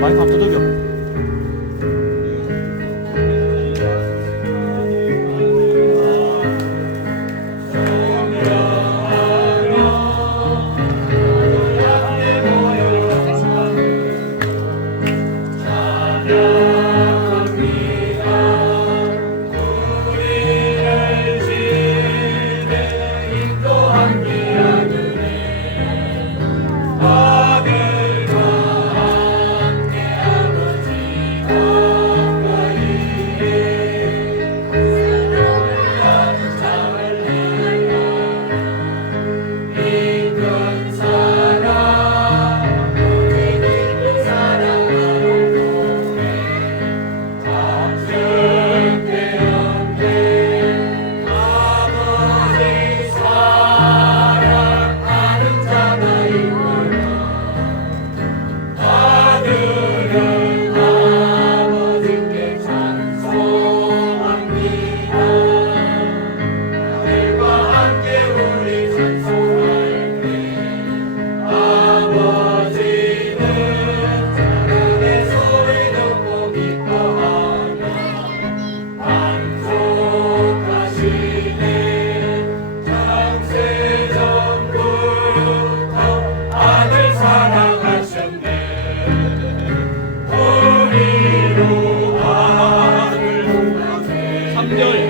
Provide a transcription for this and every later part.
많이 밥도둑여.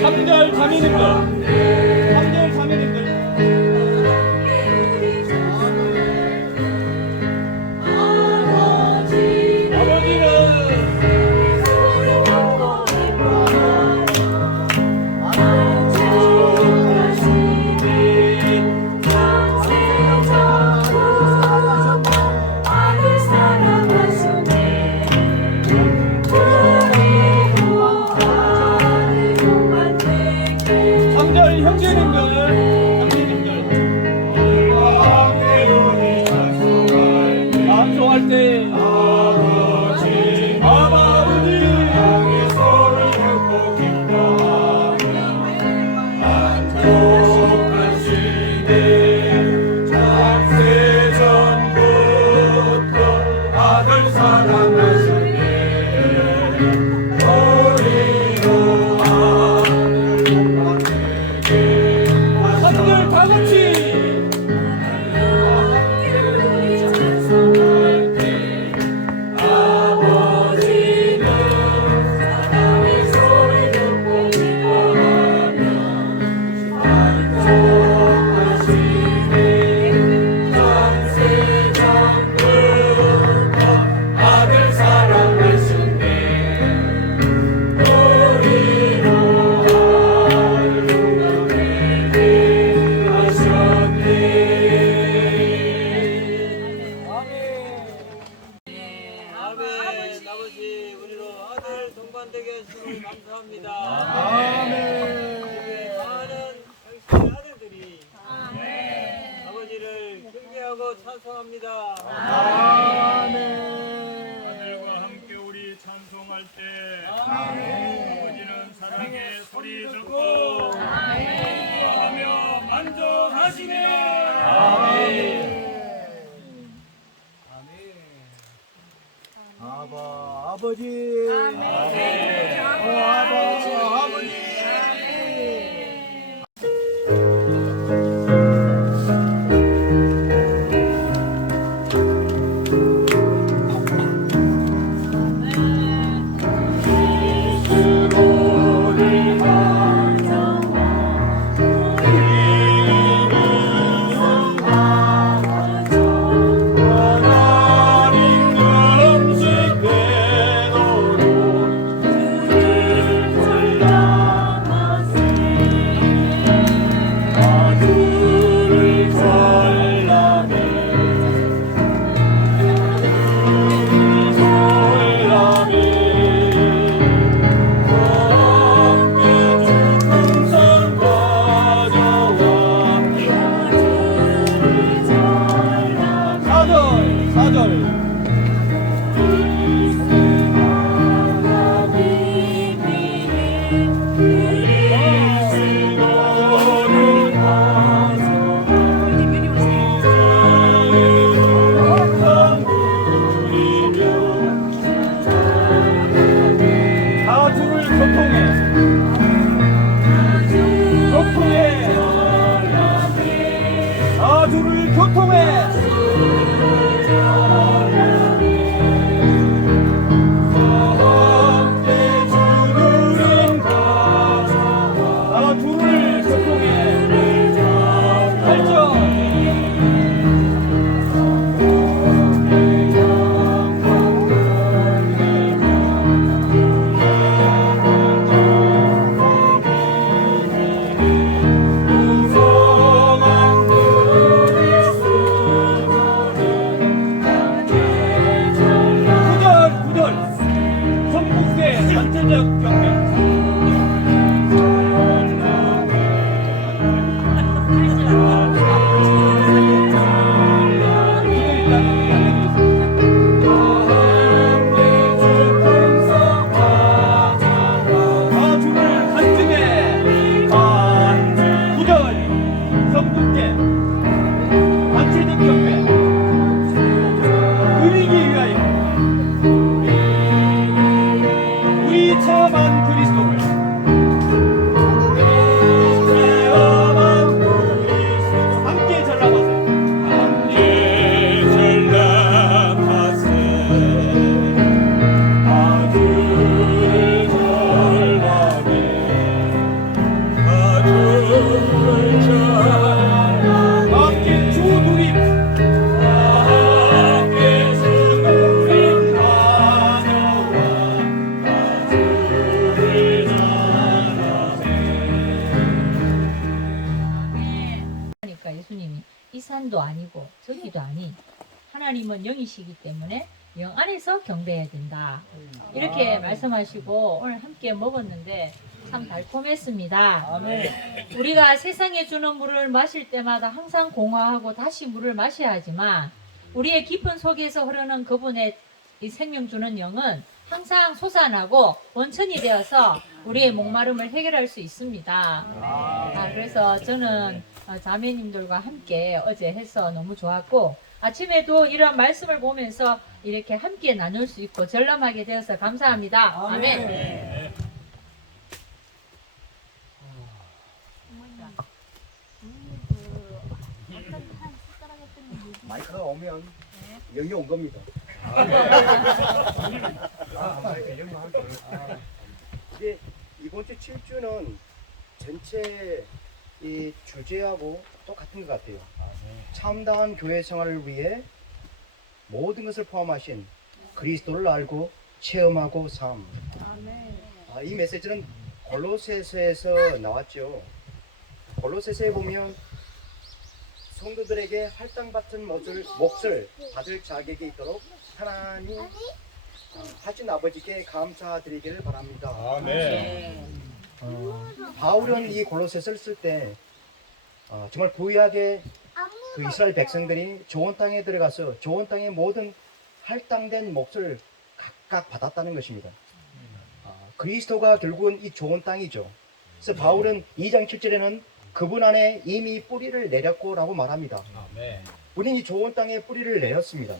삼절 자매님들, 삼절 자매님들. 찬송합니다. 아멘. 아들과 함께 우리 찬송할 때 아버지는 사랑의 소리 듣고 기뻐하며 만족하시네. 아버지. 아버지. 하나님 음식 내놓으리 둘을 교통해 나와 둘을 교통해 발전 구절 성북대 전체적 경매 가주를 간증해 구절 성북대 전체적 경매 누리기 위하여 우리 체험한 그리스도를 함께 전락하세요. 함께 전락하세 아주를 전락해 아주를 전락 함께 주 누림 함께 주님 하여와 아주를 그러니까 예수님이 이 산도 아니고 저기도 아닌 하나님은 영이시기 때문에 영 안에서 경배해야 된다. 이렇게 말씀하시고 오늘 함께 먹었는데 참 달콤했습니다. 우리가 세상에 주는 물을 마실 때마다 항상 공허하고 다시 물을 마셔야 하지만 우리의 깊은 속에서 흐르는 그분의 이 생명 주는 영은 항상 솟아나고 원천이 되어서 우리의 목마름을 해결할 수 있습니다. 그래서 저는 자매님들과 함께 어제 해서 너무 좋았고 아침에도 이런 말씀을 보면서 이렇게 함께 나눌 수 있고 전람하게 되어서 감사합니다. 아멘. 마이크가 오면 영이 온 겁니다. 이제 이번 주 7주는 전체 이 주제하고 똑같은 것 같아요. 참다한 교회 생활을 위해 모든 것을 포함하신 그리스도를 알고 체험하고 삶. 이 메시지는 골로새서에서 나왔죠. 골로새서에 보면 성도들에게 할당받은 몫을 받을 자격이 있도록 하나님 하신 아버지께 감사드리기를 바랍니다. 아멘. 바울은 이 골로새서를 쓸 때 정말 부유하게 그 이스라엘 백성들이 좋은 땅에 들어가서 좋은 땅의 모든 할당된 몫을 각각 받았다는 것입니다. 그리스도가 결국은 이 좋은 땅이죠. 그래서 바울은 2장 7절에는 그분 안에 이미 뿌리를 내렸고 라고 말합니다. 아멘. 우린 이 좋은 땅에 뿌리를 내렸습니다.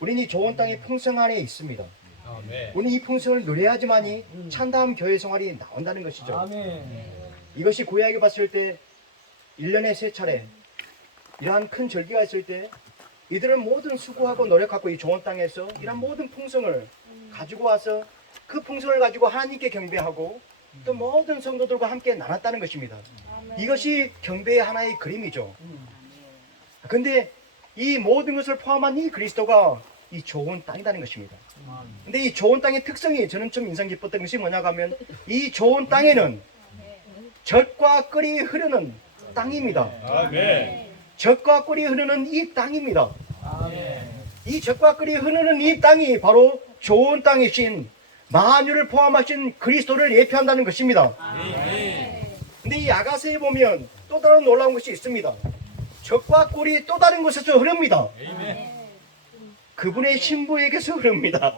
우린 이 좋은 땅의 풍성 안에 있습니다. 아멘. 우린 이 풍성을 누려야지만이 참다운 교회 생활이 나온다는 것이죠. 아멘. 이것이 구약에 봤을 때 1년에 3차례 이러한 큰 절기가 있을 때 이들은 모든 수고하고 노력하고 이 좋은 땅에서 이러한 모든 풍성을 가지고 와서 그 풍성을 가지고 하나님께 경배하고 또 모든 성도들과 함께 나눴다는 것입니다. 이것이 경배의 하나의 그림이죠. 근데 이 모든 것을 포함한 이 그리스도가 이 좋은 땅이라는 것입니다. 근데 이 좋은 땅의 특성이 저는 좀 인상 깊었던 것이 뭐냐 하면 이 좋은 땅에는 젖과 꿀이 흐르는 땅입니다. 아멘. 젖과 꿀이 흐르는 이 땅입니다. 이 젖과 꿀이 흐르는 이 땅이 바로 좋은 땅이신 만유를 포함하신 그리스도를 예표한다는 것입니다. 근데 이 아가서에 보면 또 다른 놀라운 것이 있습니다. 젖과 꿀이 또 다른 곳에서 흐릅니다. 그분의 신부에게서 흐릅니다.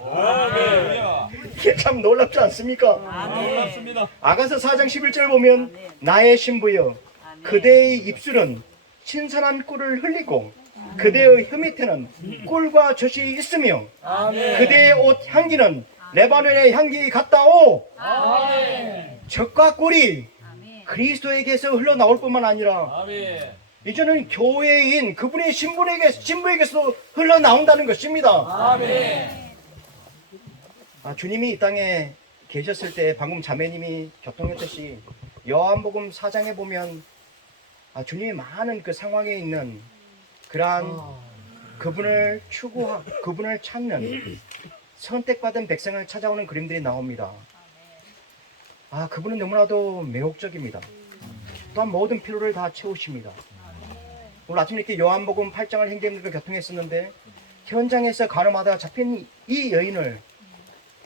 이게 참 놀랍지 않습니까? 놀랍습니다. 아가서 4장 11절 보면 나의 신부여 그대의 입술은 신선한 꿀을 흘리고 그대의 혀 밑에는 꿀과 젖이 있으며 그대의 옷 향기는 레바논의 향기 같다오. 젖과 꿀이 그리스도에게서 흘러나올 뿐만 아니라 이제는 교회인 그분의 신부에게서 흘러나온다는 것입니다. 주님이 이 땅에 계셨을 때 방금 자매님이 교통했듯이 요한복음 4장에 보면 주님이 많은 그 상황에 있는 그러한 그분을 추구하고 그분을 찾는 선택받은 백성을 찾아오는 그림들이 나옵니다. 그분은 너무나도 매혹적입니다. 또한 모든 필요를 다 채우십니다. 오늘 아침에 이렇게 요한복음 8장을 행제님들과 교통했었는데 현장에서 가늠하다가 잡힌 이 여인을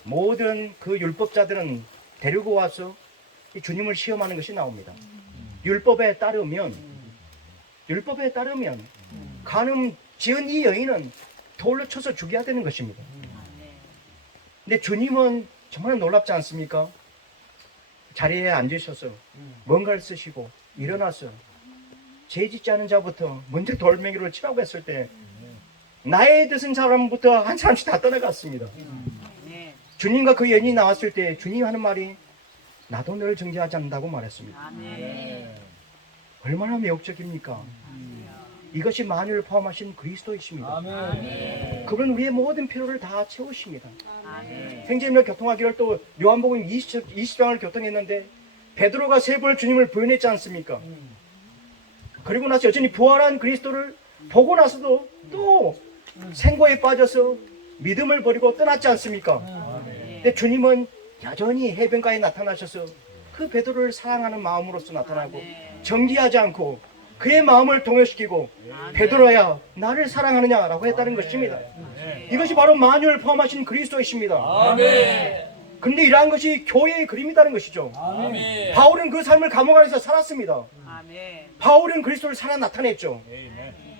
모든 그 율법자들은 데리고 와서 이 주님을 시험하는 것이 나옵니다. 율법에 따르면 간음 지은 이 여인은 돌로 쳐서 죽여야 되는 것입니다. 근데 주님은 정말 놀랍지 않습니까? 자리에 앉으셔서 뭔가를 쓰시고 일어나서 죄 짓지 않은 자부터 먼저 돌멩이를 치라고 했을 때 나의 뜻은 사람부터 한 사람씩 다 떠나갔습니다. 주님과 그 여인이 나왔을 때 주님이 하는 말이 나도 너를 정죄하지 않는다고 말했습니다. 얼마나 매혹적입니까? 이것이 만유를 포함하신 그리스도이십니다. 그분은 우리의 모든 필요를 다 채우십니다. 행제님을 교통하기를 또 요한복음 20장을 교통했는데 베드로가 3번 주님을 부인했지 않습니까? 그리고 나서 여전히 부활한 그리스도를 보고 나서도 또 생고에 빠져서 믿음을 버리고 떠났지 않습니까? 근데 주님은 여전히 해변가에 나타나셔서 그 베드로를 사랑하는 마음으로서 나타나고 정지하지 않고 그의 마음을 동요시키고 베드로야 나를 사랑하느냐라고 했다는 것입니다. 이것이 바로 만유를 포함하신 그리스도이십니다. 그런데 이러한 것이 교회의 그림이라는 것이죠. 바울은 그 삶을 감옥 안에서 살았습니다. 바울은 그리스도를 살아 나타냈죠.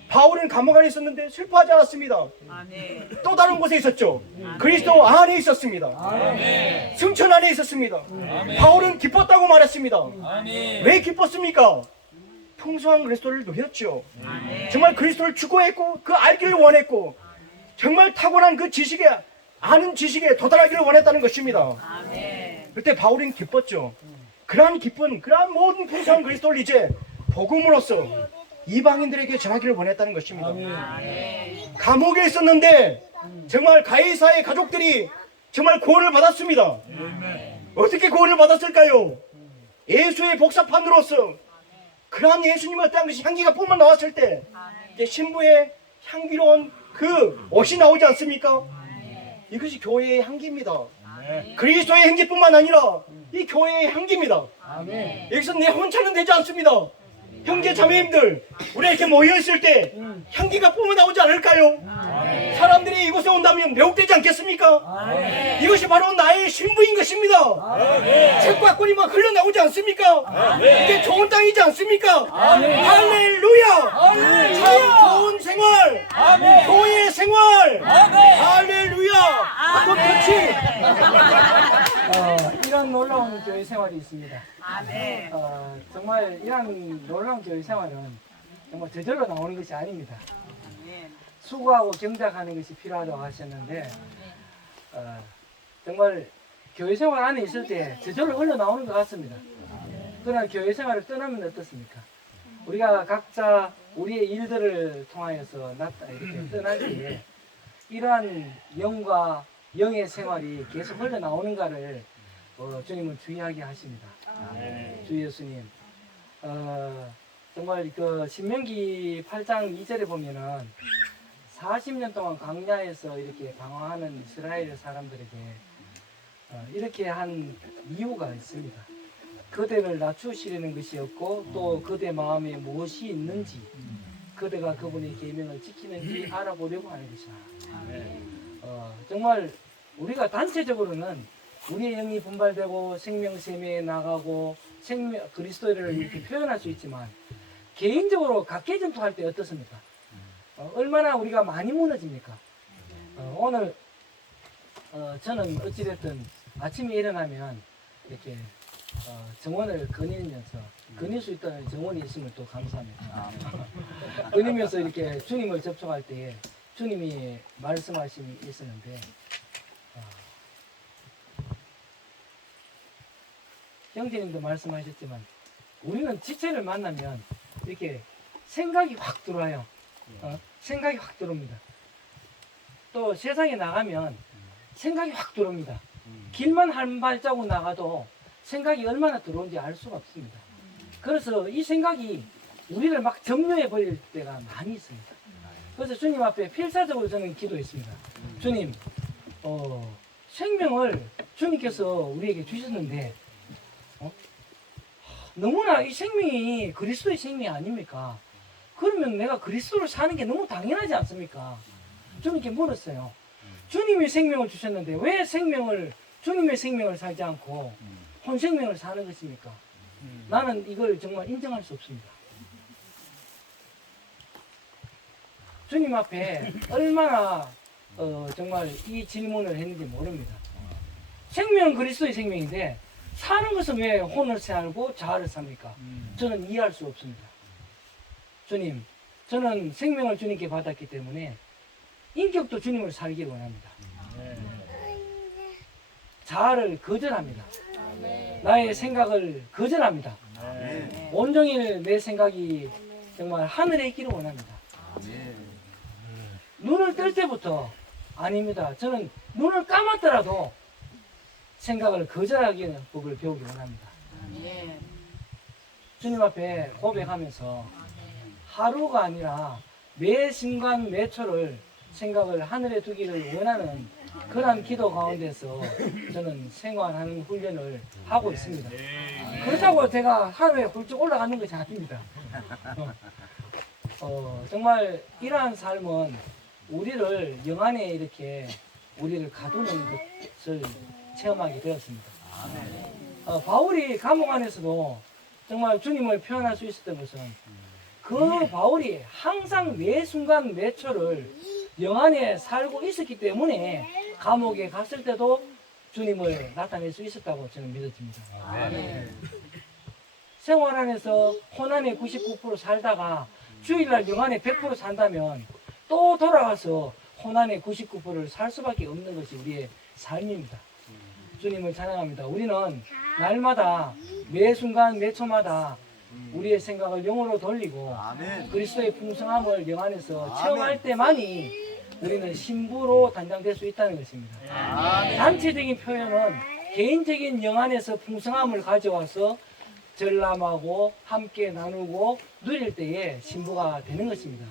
바울은 감옥 안에 있었는데 슬퍼하지 않았습니다. 또 다른 곳에 있었죠. 그리스도 안에 있었습니다. 승천 안에 있었습니다. 바울은 기뻤다고 말했습니다. 왜 기뻤습니까? 풍성한 그리스도를 누렸죠. 정말 그리스도를 추구했고 그 알기를 원했고 정말 타고난 그 지식에 아는 지식에 도달하기를 원했다는 것입니다. 그때 바울은 기뻤죠. 그러한 모든 풍성한 그리스도를 이제 복음으로써 이방인들에게 전하기를 원했다는 것입니다. 감옥에 있었는데 정말 가이사의 가족들이 정말 구원을 받았습니다. 어떻게 구원을 받았을까요? 예수의 복사판으로서 그러한 예수님의 어떠한 것이 향기가 뿜어 나왔을 때 이제 신부의 향기로운 그 옷이 나오지 않습니까? 이것이 교회의 향기입니다. 그리스도의 향기뿐만 아니라 이 교회의 향기입니다. 여기서 내 혼자는 되지 않습니다. 형제 자매님들, 우리 이렇게 모여있을 때 향기가 뿜어나오지 않을까요? 사람들이 이곳에 온다면 매혹되지 않겠습니까? 이것이 바로 나의 신부인 것입니다. 책과 꿀이 막 흘러나오지 않습니까? 이게 좋은 땅이지 않습니까? 할렐루야! 참 좋은 생활! 교회 생활! 할렐루야! 한번 같이! 이런 놀라운 교회 생활이 있습니다. 정말 이런 놀라운 교회 생활은 정말 저절로 나오는 것이 아닙니다. 수고하고 경작하는 것이 필요하다고 하셨는데 정말 교회 생활 안에 있을 때 저절로 흘러나오는 것 같습니다. 그러나 교회 생활을 떠나면 어떻습니까? 우리가 각자 우리의 일들을 통하여서 이렇게 떠날 때에 이러한 영과 영의 생활이 계속 흘러나오는가를 주님은 주의하게 하십니다. 주 예수님. 정말 그 신명기 8장 2절에 보면은 40년 동안 광야에서 이렇게 방황하는 이스라엘 사람들에게 이렇게 한 이유가 있습니다. 그대를 낮추시려는 것이었고 또 그대 마음에 무엇이 있는지 그대가 그분의 계명을 지키는지 알아보려고 하는 것이다. 정말 우리가 단체적으로는 우리의 영이 분발되고 생명세매에 나가고 그리스도를 이렇게 표현할 수 있지만 개인적으로 각계 전투할 때 어떻습니까? 얼마나 우리가 많이 무너집니까? 오늘 저는 어찌됐든 아침에 일어나면 이렇게 정원을 거닐면서 거닐 수 있다는 정원이 있으면 또 감사합니다. 거닐면서 이렇게 주님을 접촉할 때에 주님이 말씀하심이 있었는데 형제님도 말씀하셨지만 우리는 지체를 만나면 이렇게 생각이 확 들어와요. 생각이 확 들어옵니다. 또 세상에 나가면 생각이 확 들어옵니다. 길만 한 발자국 나가도 생각이 얼마나 들어온지 알 수가 없습니다. 그래서 이 생각이 우리를 막 점령해 버릴 때가 많이 있습니다. 그래서 주님 앞에 필사적으로 저는 기도했습니다. 주님, 생명을 주님께서 우리에게 주셨는데 너무나 이 생명이 그리스도의 생명이 아닙니까? 그러면 내가 그리스도를 사는 게 너무 당연하지 않습니까? 주님께 물었어요. 주님이 생명을 주셨는데 왜 주님의 생명을 살지 않고 혼 생명을 사는 것입니까? 나는 이걸 정말 인정할 수 없습니다. 주님 앞에 얼마나 정말 이 질문을 했는지 모릅니다. 생명은 그리스도의 생명인데 사는 것은 왜 혼을 살고 자아를 삽니까? 저는 이해할 수 없습니다. 주님, 저는 생명을 주님께 받았기 때문에 인격도 주님을 살기를 원합니다. 자아를 거절합니다. 나의 생각을 거절합니다. 온종일 내 생각이 정말 하늘에 있기를 원합니다. 눈을 뜰 때부터 아닙니다. 저는 눈을 감았더라도 생각을 거절하기는 법을 배우기 원합니다. 주님 앞에 고백하면서 하루가 아니라 매 순간 매 초를 생각을 하늘에 두기를 원하는 그런 기도 가운데서 저는 생활하는 훈련을 하고 있습니다. 그렇다고 제가 하루에 훌쩍 올라가는 것이 아닙니다. 정말 이러한 삶은 우리를 영안에 이렇게 우리를 가두는 것을 체험하게 되었습니다. 바울이 감옥 안에서도 정말 주님을 표현할 수 있었던 것은 그 바울이 항상 매 순간 매 초를 영안에 살고 있었기 때문에 감옥에 갔을 때도 주님을 나타낼 수 있었다고 저는 믿어집니다. 생활 안에서 혼안에 99% 살다가 주일날 영안에 100% 산다면 또 돌아가서 혼안에 99%를 살 수밖에 없는 것이 우리의 삶입니다. 주님을 찬양합니다. 우리는 날마다 매 순간 매 초마다 우리의 생각을 영으로 돌리고 그리스도의 풍성함을 영안에서 체험할 때만이 우리는 신부로 단장될 수 있다는 것입니다. 단체적인 표현은 개인적인 영안에서 풍성함을 가져와서 전람하고 함께 나누고 누릴 때에 신부가 되는 것입니다.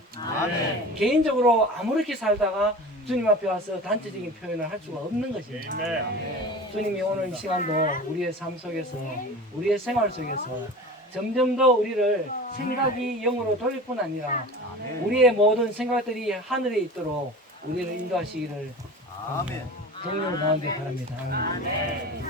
개인적으로 아무렇게 살다가 주님 앞에 와서 단체적인 표현을 할 수가 없는 것입니다. 주님이 오늘 이 시간도 우리의 삶 속에서 우리의 생활 속에서 점점 더 우리를 생각이 영으로 돌릴 뿐 아니라 우리의 모든 생각들이 하늘에 있도록 우리를 인도하시기를 동료 가운데 바랍니다. 아멘.